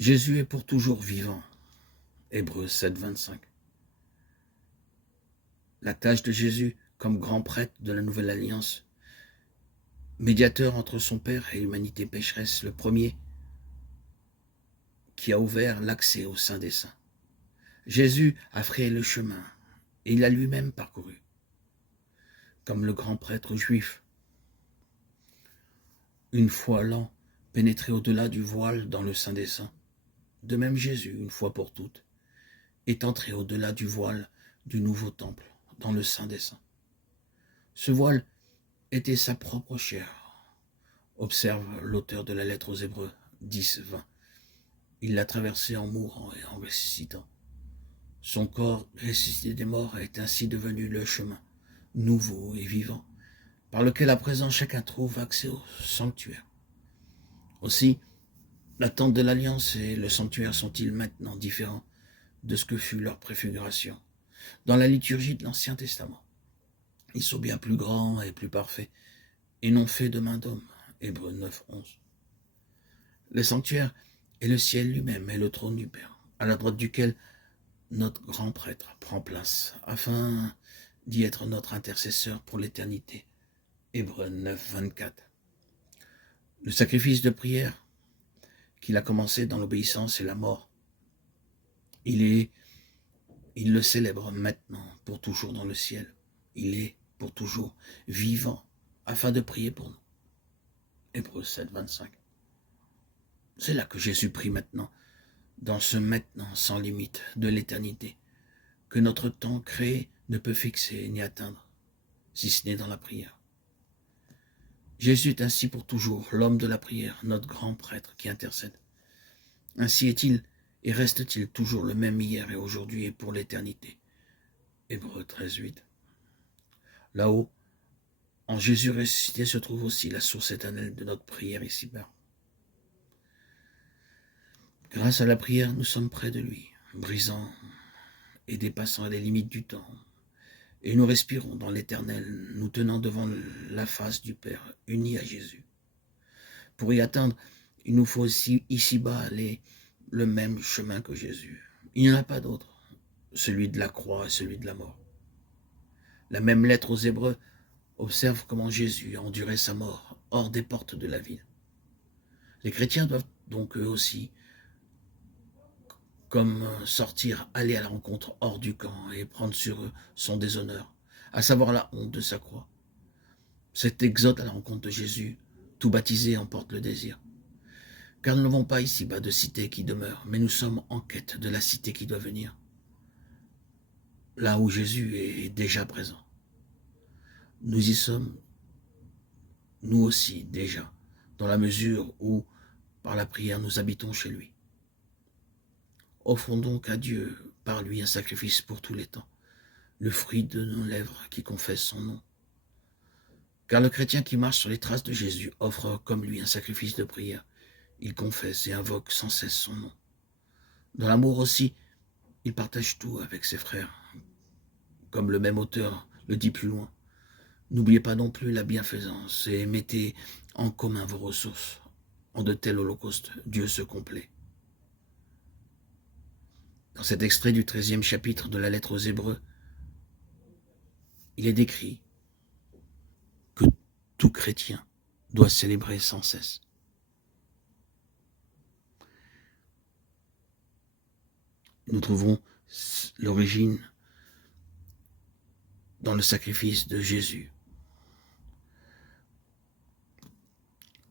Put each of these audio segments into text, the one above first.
Jésus est pour toujours vivant. Hébreux 7, 25. La tâche de Jésus comme grand prêtre de la Nouvelle Alliance, médiateur entre son Père et l'humanité pécheresse, le premier qui a ouvert l'accès au Saint des Saints. Jésus a frayé le chemin et il a lui-même parcouru, comme le grand prêtre juif. Une fois l'an, pénétré au-delà du voile dans le Saint des Saints. De même Jésus, une fois pour toutes, est entré au-delà du voile du nouveau temple, dans le Saint des Saints. Ce voile était sa propre chair. Observe l'auteur de la lettre aux Hébreux 10, 20. Il l'a traversé en mourant et en ressuscitant. Son corps ressuscité des morts est ainsi devenu le chemin, nouveau et vivant, par lequel à présent chacun trouve accès au sanctuaire. Aussi, la tente de l'Alliance et le sanctuaire sont-ils maintenant différents de ce que fut leur préfiguration dans la liturgie de l'Ancien Testament. Ils sont bien plus grands et plus parfaits, et non faits de main d'homme. Hébreux 9, 11. Le sanctuaire est le ciel lui-même et le trône du Père, à la droite duquel notre grand prêtre prend place, afin d'y être notre intercesseur pour l'éternité. Hébreux 9, 24. Le sacrifice de prière qu'il a commencé dans l'obéissance et la mort, il le célèbre maintenant pour toujours dans le ciel. Il est pour toujours vivant afin de prier pour nous. Hébreux 7, 25. C'est là que Jésus prie maintenant, dans ce maintenant sans limite de l'éternité, que notre temps créé ne peut fixer ni atteindre, si ce n'est dans la prière. Jésus est ainsi pour toujours l'homme de la prière, notre grand prêtre qui intercède. Ainsi est-il et reste-t-il toujours le même hier et aujourd'hui et pour l'éternité. Hébreux 13, 8. Là-haut, en Jésus ressuscité se trouve aussi la source éternelle de notre prière ici-bas. Grâce à la prière, nous sommes près de lui, brisant et dépassant les limites du temps. Et nous respirons dans l'éternel, nous tenant devant la face du Père, unis à Jésus. Pour y atteindre, il nous faut aussi ici-bas aller le même chemin que Jésus. Il n'y en a pas d'autre, celui de la croix et celui de la mort. La même lettre aux Hébreux observe comment Jésus a enduré sa mort hors des portes de la ville. Les chrétiens doivent donc eux aussi, comme sortir, aller à la rencontre hors du camp et prendre sur eux son déshonneur, à savoir la honte de sa croix. Cet exode à la rencontre de Jésus, tout baptisé en porte le désir. Car nous n'avons pas ici-bas de cité qui demeure, mais nous sommes en quête de la cité qui doit venir, là où Jésus est déjà présent. Nous y sommes, nous aussi déjà, dans la mesure où, par la prière, nous habitons chez lui. Offrons donc à Dieu, par lui, un sacrifice pour tous les temps, le fruit de nos lèvres qui confessent son nom. Car le chrétien qui marche sur les traces de Jésus offre comme lui un sacrifice de prière. Il confesse et invoque sans cesse son nom. Dans l'amour aussi, il partage tout avec ses frères. Comme le même auteur le dit plus loin, n'oubliez pas non plus la bienfaisance et mettez en commun vos ressources. En de tels holocaustes, Dieu se complaît. Dans cet extrait du 13e chapitre de la lettre aux Hébreux, il est décrit que tout chrétien doit célébrer sans cesse. Nous trouvons l'origine dans le sacrifice de Jésus.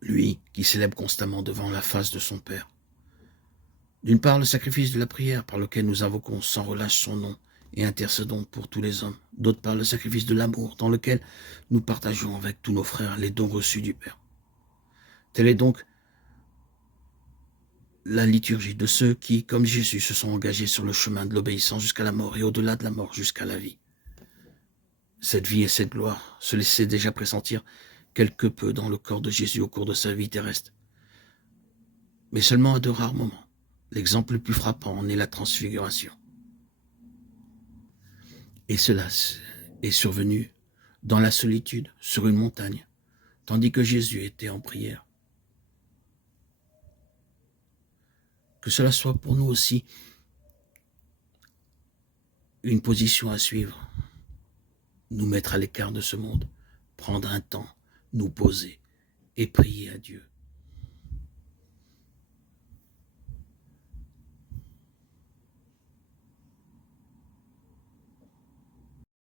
Lui qui célèbre constamment devant la face de son Père. D'une part, le sacrifice de la prière par lequel nous invoquons sans relâche son nom et intercédons pour tous les hommes. D'autre part, le sacrifice de l'amour dans lequel nous partageons avec tous nos frères les dons reçus du Père. Telle est donc la liturgie de ceux qui, comme Jésus, se sont engagés sur le chemin de l'obéissance jusqu'à la mort et au-delà de la mort jusqu'à la vie. Cette vie et cette gloire se laissaient déjà pressentir quelque peu dans le corps de Jésus au cours de sa vie terrestre, mais seulement à de rares moments. L'exemple le plus frappant en est la transfiguration. Et cela est survenu dans la solitude, sur une montagne, tandis que Jésus était en prière. Que cela soit pour nous aussi une position à suivre, nous mettre à l'écart de ce monde, prendre un temps, nous poser et prier à Dieu.